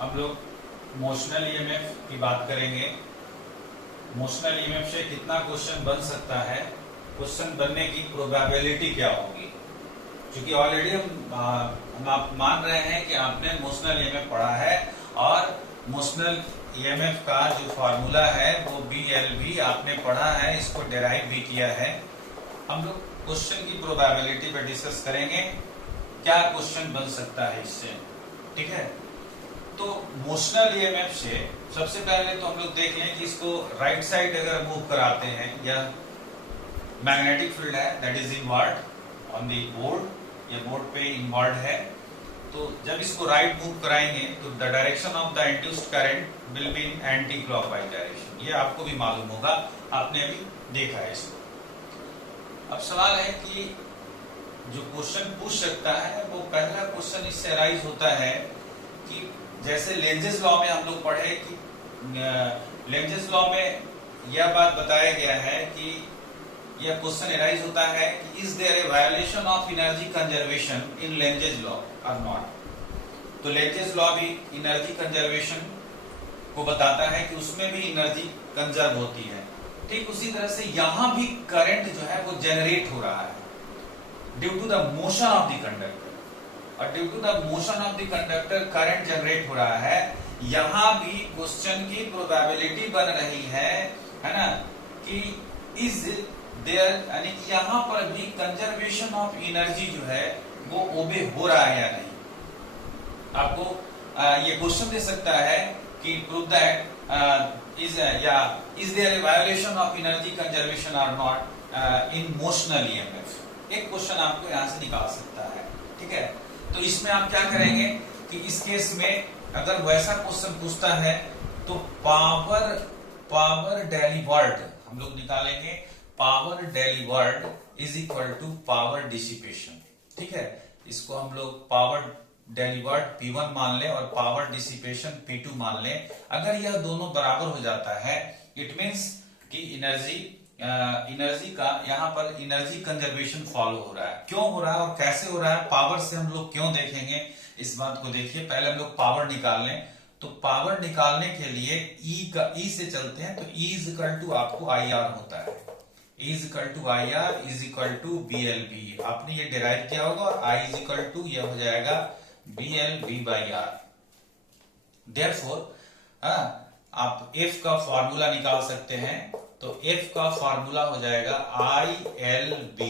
हम लोग motional EMF की बात करेंगे। मोशनल ईएमएफ से कितना क्वेश्चन बन सकता है, क्वेश्चन बनने की प्रोबेबिलिटी क्या होगी। क्योंकि ऑलरेडी हम आप मान रहे हैं कि आपने मोशनल ईएमएफ पढ़ा है और मोशनल ईएमएफ का जो फॉर्मूला है वो BLV आपने पढ़ा है, इसको डेराइव भी किया है। हम लोग क्वेश्चन की प्रोबेबिलिटी पे डिस्कस करेंगे, क्या क्वेश्चन बन सकता है इससे। ठीक है, तो मोशनल ईएमएफ से सबसे पहले तो हम लोग देख लें कि इसको राइट साइड अगर मूव कराते हैं, या मैग्नेटिक फील्ड है that is inward on the board, ये बोर्ड पे इनवर्ड है, तो जब इसको राइट मूव कराएंगे तो the direction of the induced current will be in anti clockwise direction. ये आपको भी मालूम होगा, आपने अभी देखा है इसको। अब सवाल है कि जो क्वेश्चन पूछ सकता है वो पहला क्वेश्चन इससे अराइज होता है कि जैसे लेंजेस लॉ में हम लोग पढ़े कि लेंजेस लॉ में यह बात बताया गया है कि यह क्वेश्चन अराइज होता है कि is there a violation of energy conservation in Lenz's law और नॉट। तो लेंजेस लॉ भी एनर्जी कंजर्वेशन को बताता है कि उसमें भी एनर्जी कंजर्व होती है। ठीक उसी तरह से यहां भी करंट जो है वो जनरेट हो रहा है due to the motion of the conductor, और due to the motion of the conductor current generate हो रहा है। यहां भी क्वेश्चन की प्रोबेबिलिटी बन रही है ना, कि इज देयर, यानी कि यहां पर भी कंजर्वेशन ऑफ एनर्जी जो है वो ओबे हो रहा है या नहीं। आपको ये क्वेश्चन दे सकता है कि prove that is there a violation of energy conservation और नॉट इन मोशनल ईएमएफ। एक क्वेश्चन आपको यहां से निकाल सकता है। ठीक है, तो इसमें आप क्या करेंगे कि इस केस में अगर वैसा क्वेश्चन पूछता है तो पावर डेलीवर्ड हम लोग निकालेंगे, power delivered is equal to power dissipation. ठीक है, इसको हम लोग पावर डेलीवर्ड P1 मान लें और पावर डिसिपेशन P2 मान लें। अगर यह दोनों बराबर हो जाता है इट मीन्स कि एनर्जी का यहाँ पर एनर्जी कंजर्वेशन फॉलो हो रहा है। क्यों हो रहा है और कैसे हो रहा है, पावर से हम लोग क्यों देखेंगे इस बात को देखिए। पहले हम लोग पावर निकाल लें, तो पावर निकालने के लिए E से चलते हैं, तो E इज इक्वल टू आपको IR होता है, E is equal to IR is equal to BLV। आपने ये डिराइव किया होगा, और I इज इक्वल टू यह हो जाएगा BLV बाई R। देयरफॉर आप F का फॉर्मूला निकाल सकते हैं, तो F का फॉर्मूला हो जाएगा ILB,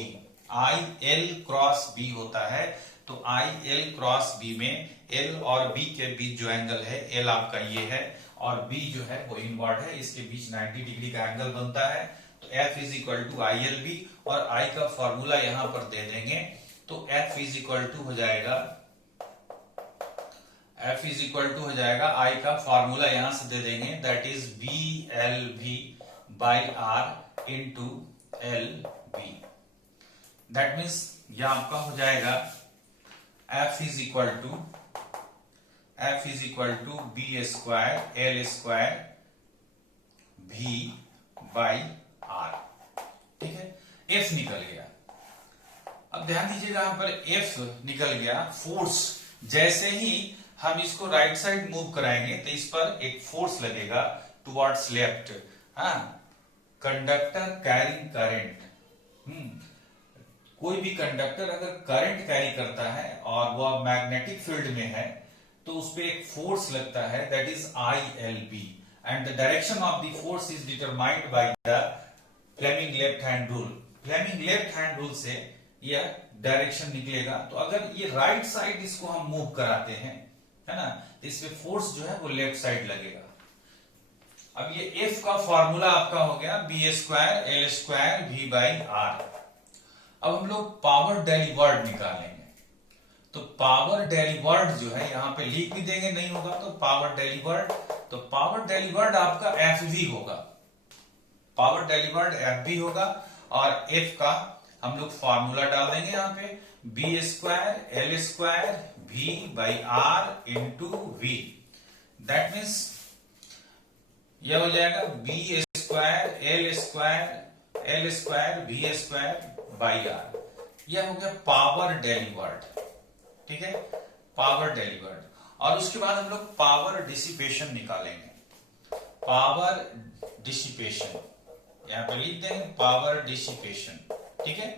IL क्रॉस B होता है। तो IL क्रॉस B में L और B के बीच जो एंगल है, L आपका ये है और B जो है वो इनवर्ड है, इसके बीच 90 डिग्री का एंगल बनता है। तो F is equal to ILB, और I का फॉर्मूला यहां पर दे देंगे, तो F इज इक्वल टू हो जाएगा, F इज इक्वल टू हो जाएगा, I का फॉर्मूला यहां से दे देंगे, that is BLV by R into LB। That means यह आपका हो जाएगा F is equal to B square L square V by R। ठीक है, F निकल गया। अब ध्यान दीजिएगा, यहां पर F निकल गया। फोर्स जैसे ही हम इसको राइट साइड मूव कराएंगे तो इस पर एक फोर्स लगेगा towards left. Conductor carrying current, कोई भी कंडक्टर अगर करंट कैरी करता है और वह मैग्नेटिक फील्ड में है तो उस पर एक फोर्स लगता है, that is ILB, and the direction of the force is determined by the Fleming left hand rule. Fleming left hand rule से यह डायरेक्शन निकलेगा। तो अगर ये राइट साइड इसको हम मूव कराते हैं, है ना, तो इस पे फोर्स जो है वो लेफ्ट साइड लगेगा। अब ये F का फॉर्मूला आपका हो गया B square L square V by R। अब हम लोग पावर डेलीवर्ड निकालेंगे, तो पावर डेलीवर्ड जो है यहाँ पे लिख भी देंगे, नहीं होगा तो पावर डेलीवर्ड, तो पावर डेलीवर्ड आपका FV होगा, पावर डेलीवर्ड FV होगा, और F का हम लोग फॉर्मूला डाल देंगे यहाँ पे B square L square V by R into V। That means यह हो जाएगा B square L square V square by R। यह हो गया पावर डेलीवर्ड। ठीक है, पावर डेलीवर्ड। और उसके बाद हम लोग पावर डिसिपेशन निकालेंगे। पावर डिसिपेशन यहां पे लिख देंगे, पावर डिसिपेशन। ठीक है,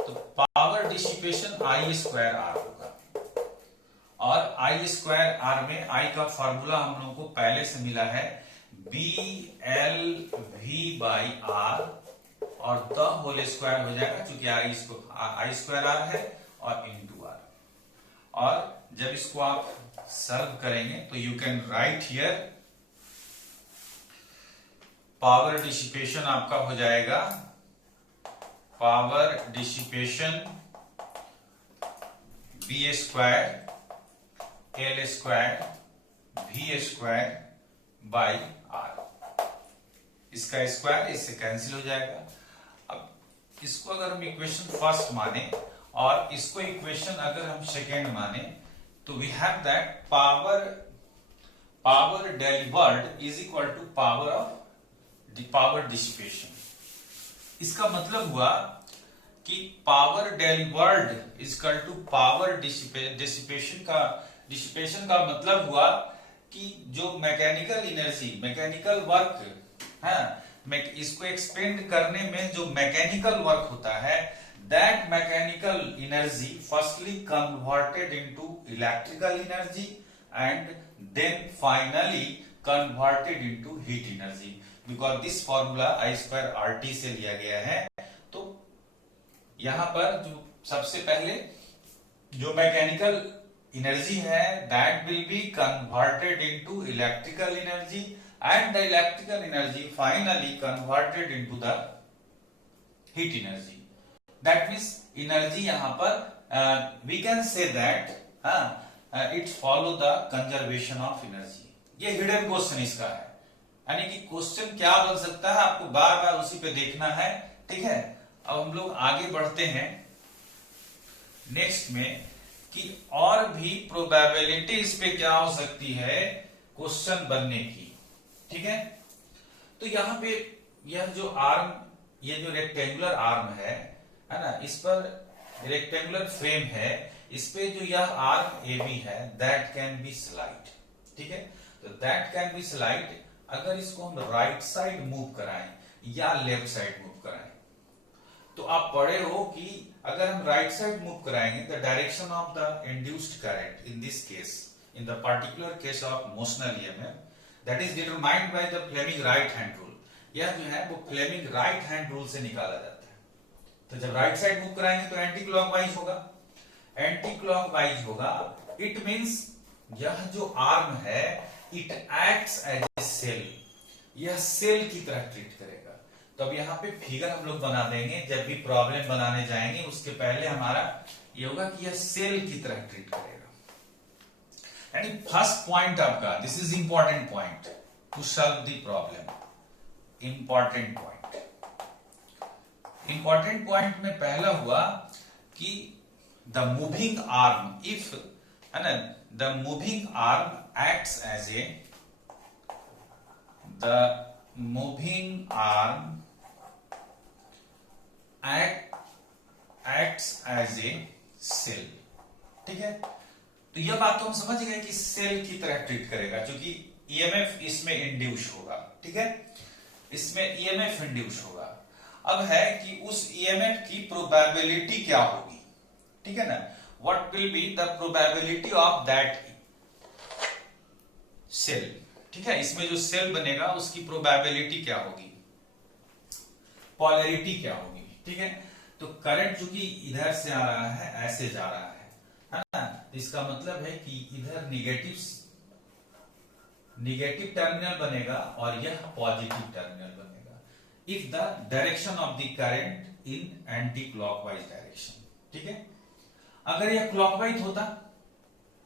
तो power dissipation I square R होगा, और आई स्क्वायर आर में आई का फॉर्मूला हम लोगों को पहले से मिला है, B L V by R, और द होल स्क्वायर हो जाएगा क्योंकि आई स्क्वायर आर है और इनटू आर। और जब इसको आप सॉल्व करेंगे तो you can write here power dissipation आपका हो जाएगा, power dissipation B square L square V square by R. इसका स्क्वायर इससे कैंसिल हो जाएगा। अब इसको अगर हम इक्वेशन फर्स्ट माने और इसको इक्वेशन अगर हम सेकेंड माने तो we have that power delivered is equal to power of power dissipation. इसका मतलब हुआ कि power delivered is equal to power dissipation का मतलब हुआ कि जो मैकेनिकल एनर्जी, मैकेनिकल वर्क है, इसको एक्सपेंड करने में जो मैकेनिकल वर्क होता है, that mechanical energy firstly converted into electrical energy and then finally converted into heat energy, because this formula I square R T से लिया गया है। तो यहां पर जो सबसे पहले जो मैकेनिकल एनर्जी है that will be converted into electrical energy and the electrical energy finally converted into the heat energy. That means energy यहां पर we can say that it's follow the conservation of energy. ये hidden question इसका है, यानी कि question क्या बन सकता है आपको बार बार उसी पे देखना है। ठीक है, अब हम लोग आगे बढ़ते हैं नेक्स्ट में कि और भी प्रोबेबिलिटी इस पे क्या हो सकती है क्वेश्चन बनने की। ठीक है, तो यहां पे यह जो आर्म, ये जो रेक्टेंगुलर आर्म है ना, इस पर रेक्टेंगुलर फ्रेम है, इस पे जो यह आर्म ए बी है दैट कैन बी स्लाइड। ठीक है, तो दैट कैन बी स्लाइड अगर इसको हम राइट साइड मूव कराएं या लेफ्ट साइड मूव कराएं। तो आप पढ़े हो कि अगर हम राइट साइड मूव कराएंगे the direction of the induced current in this case, in the particular case of motional EMF, that is determined by the Fleming right hand rule. यह जो है वो फ्लेमिंग राइट हैंड रूल से निकाला जाता है। तो जब राइट साइड मूव कराएंगे तो एंटी क्लॉकवाइज होगा, एंटी क्लॉकवाइज होगा, इट मींस यह जो आर्म है it acts as a cell, यह सेल की तरह ट्रीट करेगा। तो अब यहाँ पे फिगर हम लोग बना देंगे, जब भी प्रॉब्लम बनाने जाएंगे उसके पहले हमारा ये होगा कि यह सेल की तरह ट्रीट करेगा। यानी फर्स्ट पॉइंट आपका, this is important point two solve the problem. Important point में पहला हुआ कि द मूविंग आर्म, इफ है ना, the moving arm acts as a, the moving arm acts as a cell। ठीक है, तो यह बात तो हम समझ गए कि सेल की तरह ट्रीट करेगा, क्योंकि ईएमएफ इसमें इंड्यूस होगा। ठीक है, इसमें ईएमएफ इंड्यूस होगा। अब है कि उस ईएमएफ की प्रोबेबिलिटी क्या होगी। ठीक है ना, what will be the probability of that cell. ठीक है, इसमें जो सेल बनेगा उसकी प्रोबेबिलिटी क्या होगी, पोलैरिटी क्या होगी। ठीक है, तो करंट चूंकि इधर से आ रहा है, ऐसे जा रहा है ना, इसका मतलब है कि इधर निगेटिव टर्मिनल बनेगा और यह पॉजिटिव टर्मिनल बनेगा if the direction of the current in anti clockwise direction. ठीक है, अगर यह क्लॉकवाइज होता,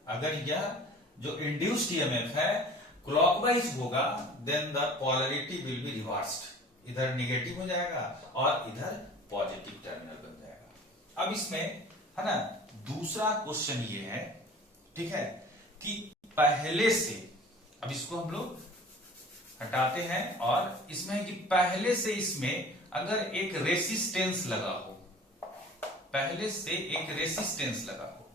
अगर यह जो इंड्यूस्ड ईएमएफ है क्लॉकवाइज होगा, then the polarity will be reversed, इधर नेगेटिव हो जाएगा और इधर पॉजिटिव टर्मिनल बन जाएगा। अब इसमें है ना दूसरा क्वेश्चन ये है, ठीक है, कि पहले से, अब इसको हम लोग हटाते हैं और इसमें है कि पहले से इसमें अगर एक रेसिस्टेंस लगा हो, पहले से एक रेसिस्टेंस लगा हो,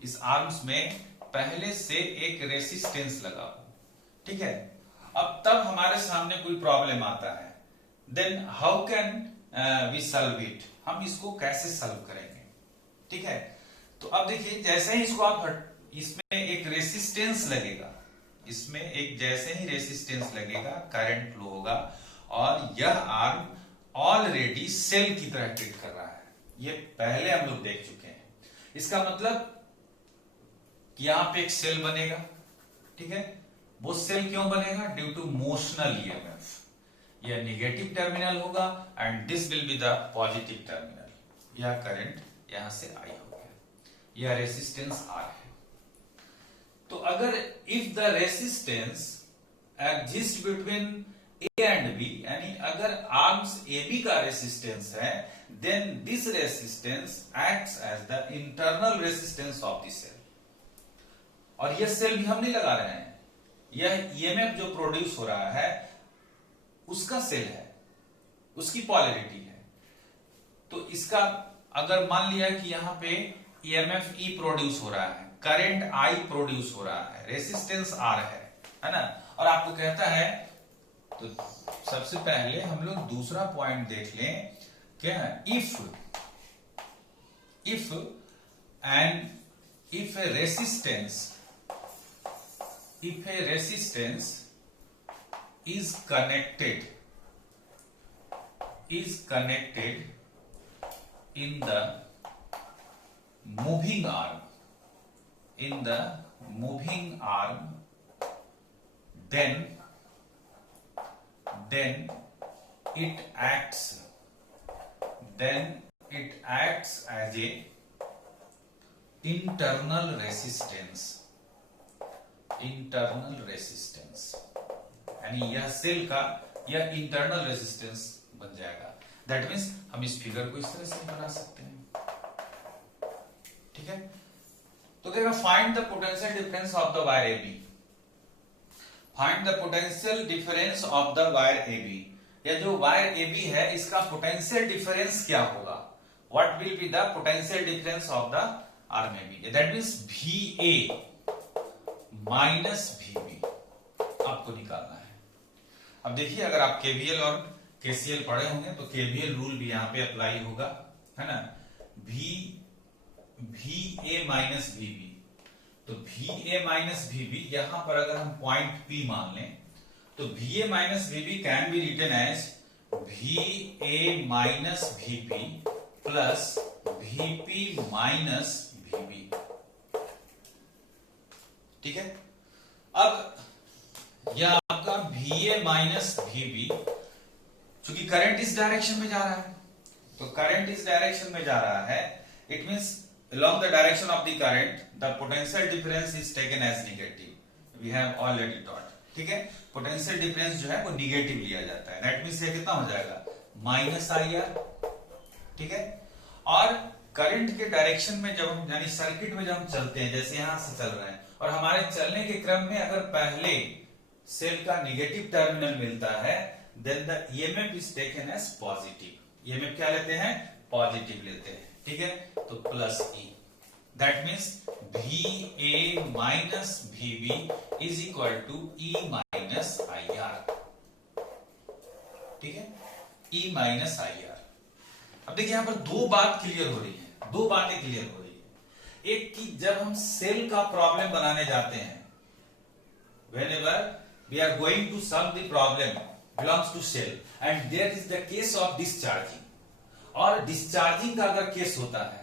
इस आर्म्स में पहले से एक रेसिस्टेंस लगा हो, ठीक है, अब तब हमारे सामने कोई प्रॉब्लम आता है, then how can we solve it, हम इसको कैसे सॉल्व करेंगे, ठीक है। तो अब देखिए जैसे ही इसको आप इसमें एक रेसिस्टेंस लगेगा, इसमें एक जैसे ही रेसिस्टेंस लगेगा करंट फ्लो होगा और यह आर्म ऑलरेडी सेल की तरह ट्रीट कर रहा है, ये पहले हम लोग देख चुके हैं। इसका मतलब कि यहां पे एक सेल बनेगा, ठीक है, वो सेल क्यों बनेगा, ड्यू टू मोशनल ईएमएफ, यह नेगेटिव टर्मिनल होगा and this will be the positive terminal, यह करंट यहां से आई हो गया, यह रेसिस्टेंस आर है। तो अगर if the resistance exist between A and B, यानी अगर आर्म्स ए बी का रेसिस्टेंस है, then this resistance acts as the internal resistance of the cell, और यह सेल भी हम नहीं लगा रहे हैं, यह ईएमएफ जो प्रोड्यूस हो रहा है उसका सेल है, उसकी पॉलरिटी है। तो इसका अगर मान लिया कि यहां पे ईएमएफ ई प्रोड्यूस हो रहा है, करंट आई प्रोड्यूस हो रहा है, रेसिस्टेंस आर है ना, और आपको कहता है, तो सबसे पहले हम लोग दूसरा पॉइंट देख लें, क्या है, if A resistance is connected in the moving arm, then it acts as a internal resistance, यानी यह सेल का यह इंटरनल रेजिस्टेंस बन जाएगा। दैट मीन्स हम इस फिगर को इस तरह से बना सकते हैं, ठीक है। तो देखो, find the potential difference of the wire AB, find the potential difference of the wire AB, या जो वायर AB है इसका पोटेंशियल डिफरेंस क्या होगा, what will be the potential difference of the arm AB, that means VA minus VB आपको निकालना है। अब देखिए, अगर आप केवीएल और केसीएल पढ़े होंगे तो केवीएल रूल भी यहां पे अप्लाई होगा, है ना, VA माइनस VB, तो VA माइनस VB यहां पर अगर हम पॉइंट P मान लें तो VA minus VB can be written as VA minus VP plus VP minus VB, ठीक है। अब यह आपका VA माइनस VB, चूंकि करंट इस डायरेक्शन में जा रहा है, तो करंट इस डायरेक्शन में जा रहा है, it means along the direction of the current the potential difference is taken as negative, we have already taught, ठीक है। पोटेंशियल डिफरेंस जो है वो निगेटिव लिया जाता है, दैट मींस ये कितना हो जाएगा, माइनस IR, ठीक है। और करंट के डायरेक्शन में जब हम, यानी सर्किट में जब हम चलते हैं, जैसे यहां से चल रहे हैं और हमारे चलने के क्रम में अगर पहले सेल का नेगेटिव टर्मिनल मिलता है, then the EMF is taken as positive, EMF क्या लेते हैं, पॉजिटिव लेते हैं, ठीक है। तो plus E, that means VA minus VB is equal to E minus IR, ठीक है, E माइनस IR। अब देखिए यहां पर दो बात क्लियर हो रही है, दो बातें क्लियर हो रही है। एक कि जब हम सेल का प्रॉब्लम बनाने जाते हैं, whenever we are going to solve the problem belongs to cell and there is the case of discharging, और डिस्चार्जिंग का अगर केस होता है,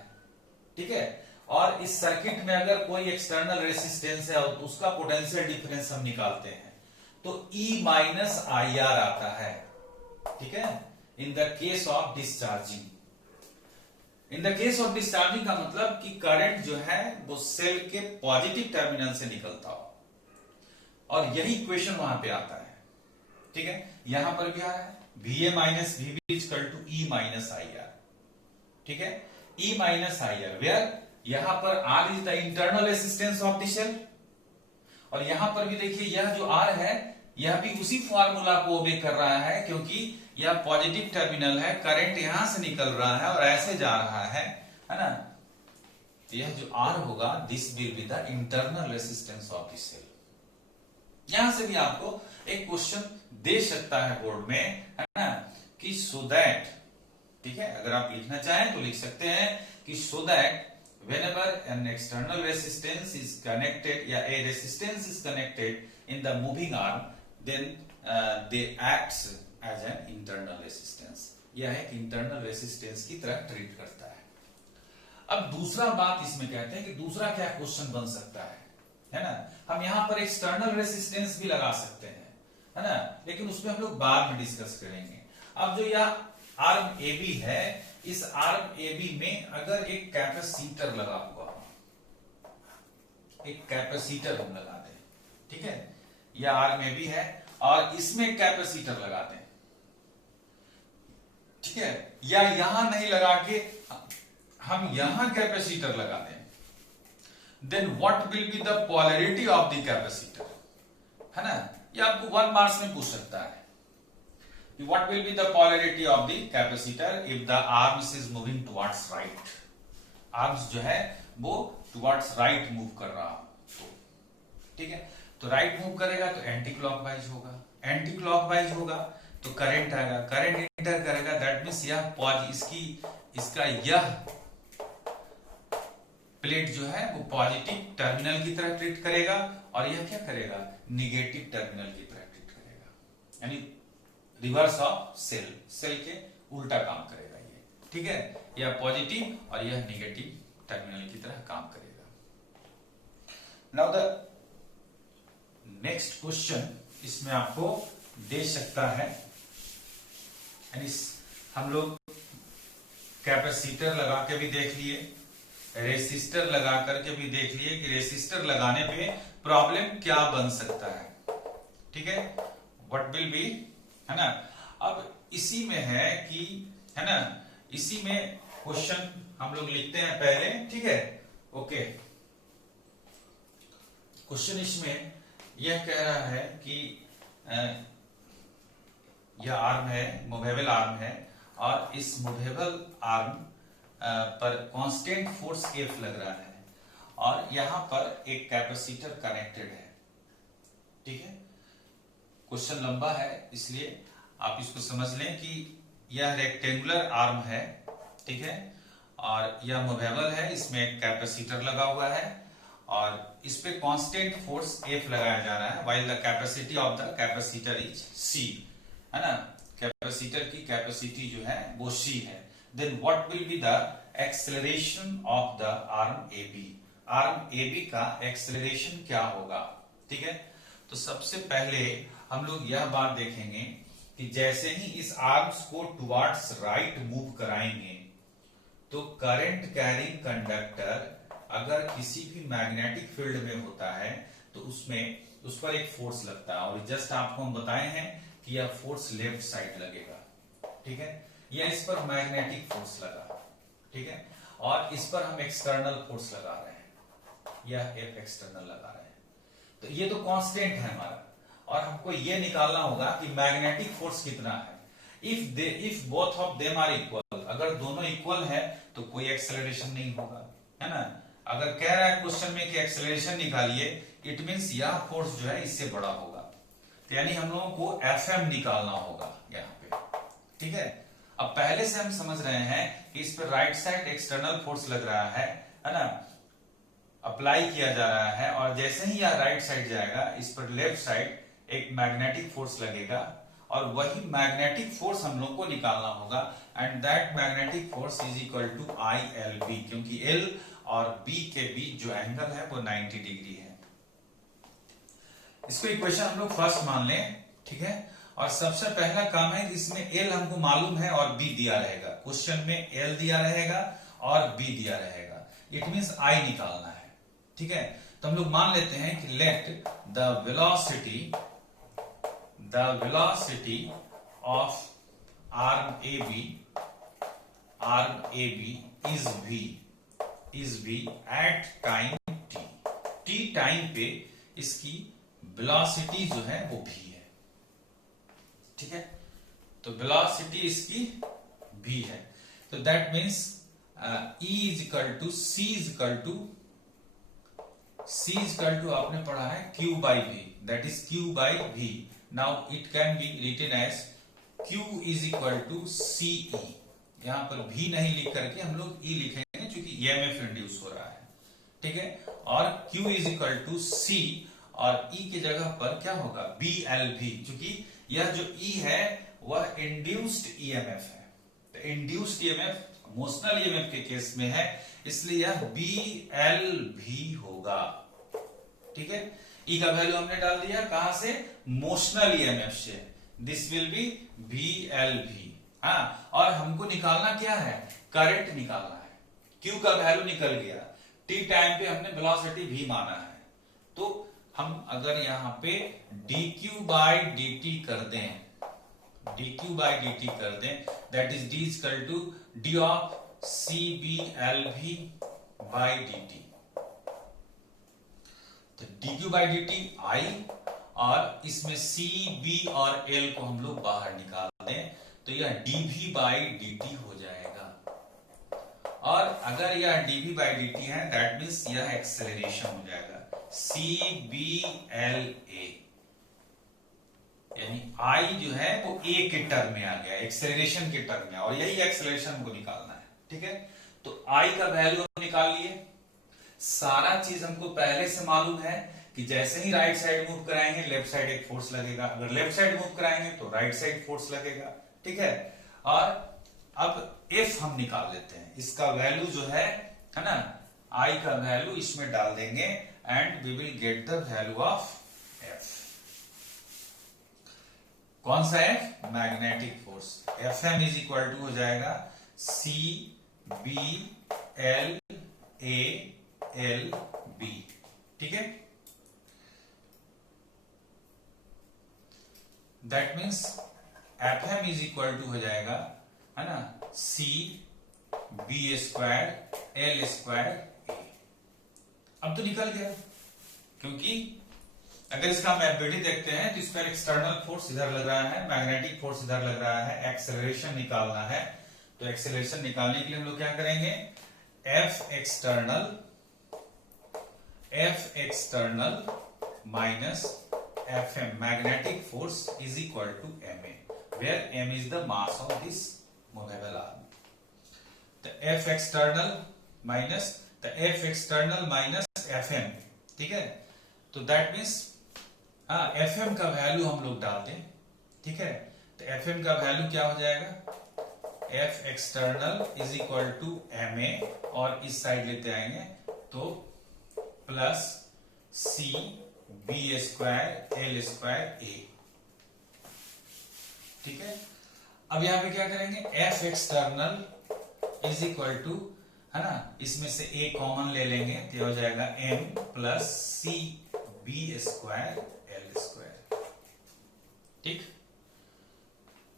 ठीक है, और इस सर्किट में अगर कोई एक्सटर्नल रेसिस्टेंस है और उसका पोटेंशियल डिफरेंस हम निकालते हैं तो E माइनस IR आता है, ठीक है, in the case of discharging. In the case of discharging का मतलब कि करंट जो है वो सेल के पॉजिटिव टर्मिनल से निकलता हो, और यही इक्वेशन वहां पे आता है, ठीक है। यहां पर भी आ रहा है VA minus VB equal to E minus IR, ठीक है, E माइनस IR, वेयर यहां पर R is the internal resistance of the cell, और यहां पर भी देखिए यह जो R है यह भी उसी फॉर्मूला को ओबे कर रहा है, क्योंकि यह पॉजिटिव टर्मिनल है, करंट यहां से निकल रहा है और ऐसे जा रहा है ना, तो यह जो R होगा this will be the internal resistance of the cell. यहां से भी आपको एक क्वेश्चन दे सकता है बोर्ड में, है ना, कि सो दैट, ठीक है, अगर आप लिखना चाहें तो लिख सकते हैं कि so that whenever an external resistance is connected या a resistance is connected in the moving arm then they acts as an internal resistance। यह एक internal resistance की तरह ट्रीट करता है। अब दूसरा बात इसमें कहते हैं कि दूसरा क्या क्वेश्चन बन सकता है ना, हम यहां पर एक्सटर्नल रेसिस्टेंस भी लगा सकते हैं, है ना, लेकिन उसमें हम लोग बाद में डिस्कस करेंगे। अब जो यह आर्म AB है, इस आर्म AB में अगर एक कैपेसिटर लगा हुआ, एक कैपेसिटर हम लगा दें, ठीक है, यह आर्म AB है और इसमें कैपेसिटर लगा दें, ठीक है, या यहां नहीं लगा के हम यहां कैपेसिटर लगा दें, then what will be the polarity of the capacitor, है ना, ये आपको 1 मार्क्स में पूछ सकता है। What will be the polarity of the capacitor if the arms is moving towards right? Arms जो है वो towards right move कर रहा हो, ठीक है, तो right move करेगा तो एंटी क्लॉकवाइज होगा, एंटी क्लॉकवाइज होगा तो करंट आएगा, करंट इंटर करेगा, दैट मींस यह इसका यह प्लेट जो है वो पॉजिटिव टर्मिनल की तरह ट्रीट करेगा और यह क्या करेगा, निगेटिव टर्मिनल की तरह ट्रीट करेगा, यानी रिवर्स ऑफ सेल, सेल के उल्टा काम करेगा ये, ठीक है, यह पॉजिटिव और यह निगेटिव टर्मिनल की तरह काम करेगा। नाउ द नेक्स्ट क्वेश्चन इसमें आपको दे सकता है, यानी हम लोग कैपेसिटर लगा के भी देख लिए, रेसिस्टर लगा करके भी देख लिए कि रेसिस्टर लगाने पे प्रॉब्लम क्या बन सकता है, ठीक है, व्हाट विल बी, है ना। अब इसी में है कि, है ना, इसी में क्वेश्चन हम लोग लिखते हैं पहले, ठीक है, ओके। क्वेश्चन इसमें यह कह रहा है कि यह आर्म है, मूवेबल आर्म है और इस मूवेबल आर्म पर कांस्टेंट फोर्स F लग रहा है और यहां पर एक कैपेसिटर कनेक्टेड है, ठीक है। क्वेश्चन लंबा है इसलिए आप इसको समझ लें कि यह रेक्टेंगुलर आर्म है, ठीक है, और यह मूवेबल है, इसमें एक कैपेसिटर लगा हुआ है और इस पे कांस्टेंट फोर्स F लगाया जा रहा है, while the capacity of the capacitor is C, है ना, कैपेसिटर की कैपेसिटी जो है वो C है। Then what will be the acceleration of the arm AB, arm AB का एक्सेलरेशन क्या होगा, ठीक है। तो सबसे पहले हम लोग यह बात देखेंगे कि जैसे ही इस आर्म्स को टुवर्ड्स राइट मूव कराएंगे तो करंट कैरिंग कंडक्टर अगर किसी भी मैग्नेटिक फील्ड में होता है तो उसमें उस पर एक फोर्स लगता है और जस्ट आपको हम बताए हैं कि यह फोर्स लेफ्ट साइड लगेगा, ठीक है, यह इस पर मैग्नेटिक फोर्स लगा, ठीक है, और इस पर हम एक्सटर्नल फोर्स लगा रहे हैं, यह F एक्सटर्नल लगा रहे हैं, तो ये तो कांस्टेंट है हमारा और हमको ये निकालना होगा कि मैग्नेटिक फोर्स कितना है। If both of them are equal, अगर दोनों इक्वल है तो कोई एक्सेलरेशन नहीं होगा, है ना। अगर कह रहा है क्वेश्चन में कि एक्सेलरेशन निकालिए, इट मींस यह फोर्स जो है इससे बड़ा होगा, तो यानी हम लोगों को Fm निकालना होगा यहाँ पे, ठीक है। अब पहले से हम समझ रहे हैं कि इस पर राइट साइड एक्सटर्नल फोर्स लग रहा है ना, अप्लाई किया जा रहा है और जैसे ही यह राइट साइड जाएगा इस पर लेफ्ट साइड एक मैग्नेटिक फोर्स लगेगा और वही मैग्नेटिक फोर्स हम लोग को निकालना होगा and that magnetic force is equal to ILB, क्योंकि L और B के बीच जो एंगल है वो 90 डिग्री है। इसको इक्वेशन हम लोग फर्स्ट मान लें, ठीक है, और सबसे पहला काम है इसमें L हमको मालूम है और B दिया रहेगा, क्वेश्चन में L दिया रहेगा और B दिया रहेगा, इट मींस I निकालना है, ठीक है। तो हम लोग मान लेते हैं कि let the velocity of arm AB is V at time t time पे इसकी वेलोसिटी जो है वो V है, ठीक है, तो वेलोसिटी इसकी V है, तो that means E is equal to C is equal to आपने पढ़ा है Q by V, that is Q by V. Now it can be written as Q is equal to CE. यहां पर V नहीं लिख करके हम लोग E लिखेंगे क्योंकि EMF इंड्यूस हो रहा है, ठीक है. और Q is equal to C और E की जगह पर क्या होगा BLV, क्योंकि यह जो E है वह इंड्यूस्ड EMF है. तो इंड्यूस्ड EMF मोशनल EMF के केस में है, इसलिए यह BLV होगा, ठीक है. E का वैल्यू हमने डाल दिया कहां से, मोशनल EMF से. This will B BLV. हाँ, और हमको निकालना क्या है, करंट निकालना है. Q का वैल्यू निकल गया, T टाइम पे हमने वेलोसिटी V माना है. तो हम अगर यहां पे dq बाई dt कर दें, that is d equal to d of CBLV by dt. तो dq बाई dt I, और इसमें C, B और L को हम लोग बाहर निकाल दें तो यह dV बाई dt हो जाएगा. और अगर यह dV बाई dt है दैट मीन्स यह एक्सेलरेशन हो जाएगा CBLA, यानी I जो है वो A के टर्म में आ गया, एक्सेलरेशन के टर्म में, और यही एक्सेलरेशन को निकालना है, ठीक है. तो I का वैल्यू हम निकाल लिए. सारा चीज हमको पहले से मालूम है कि जैसे ही राइट साइड मूव कराएंगे लेफ्ट साइड एक फोर्स लगेगा, अगर लेफ्ट साइड मूव कराएंगे तो राइट साइड फोर्स लगेगा, ठीक है. और अब F हम निकाल लेते हैं. इसका वैल्यू जो है ना, I का वैल्यू इसमें डाल देंगे and we will get the value of F. कौन सा F, magnetic force. Fm is equal to हो जाएगा CBLA ठीक है. That means Fm is equal to हो जाएगा, है ना, CB स्क्वायर L स्क्वायर. अब तो निकल गया, क्योंकि अगर इसका हम एफबीडी देखते हैं तो इस पर एक्सटर्नल फोर्स इधर लग रहा है, मैग्नेटिक फोर्स इधर लग रहा है, एक्सेलरेशन निकालना है. तो एक्सेलरेशन निकालने के लिए हम लोग क्या करेंगे, F external minus Fm magnetic force is equal to Ma, where M is the mass of this movable arm. तो F एक्सटर्नल माइनस Fm, ठीक है. तो दैट मीन्स Fm का वैल्यू हम लोग डालते हैं, ठीक है. तो Fm का वैल्यू क्या हो जाएगा, F external is equal to Ma, और इस साइड लेते आएंगे तो plus CB square L square A, ठीक है. अब यहां पे क्या करेंगे, F external is equal to, है ना, इसमें से A कॉमन ले लेंगे तो हो जाएगा M plus CB square L square, ठीक.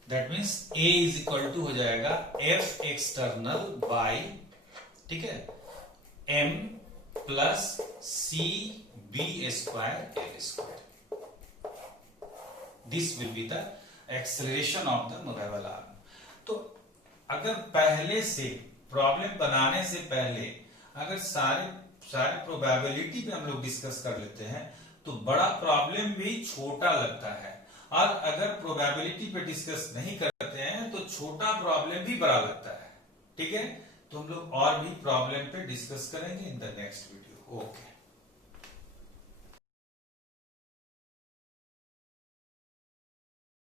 That means A is equal to हो जाएगा F एक्सटर्नल बाई, ठीक है, M plus CB square L square. This will be the acceleration of the movable arm. तो अगर पहले से प्रॉब्लम बनाने से पहले अगर सारे प्रोबेबिलिटी पे हम लोग डिस्कस कर लेते हैं तो बड़ा प्रॉब्लम भी छोटा लगता है, और अगर प्रोबेबिलिटी पे डिस्कस नहीं करते हैं तो छोटा प्रॉब्लम भी बड़ा लगता है, ठीक है. तो हम लोग और भी प्रॉब्लम पे डिस्कस करेंगे in the next video. Okay.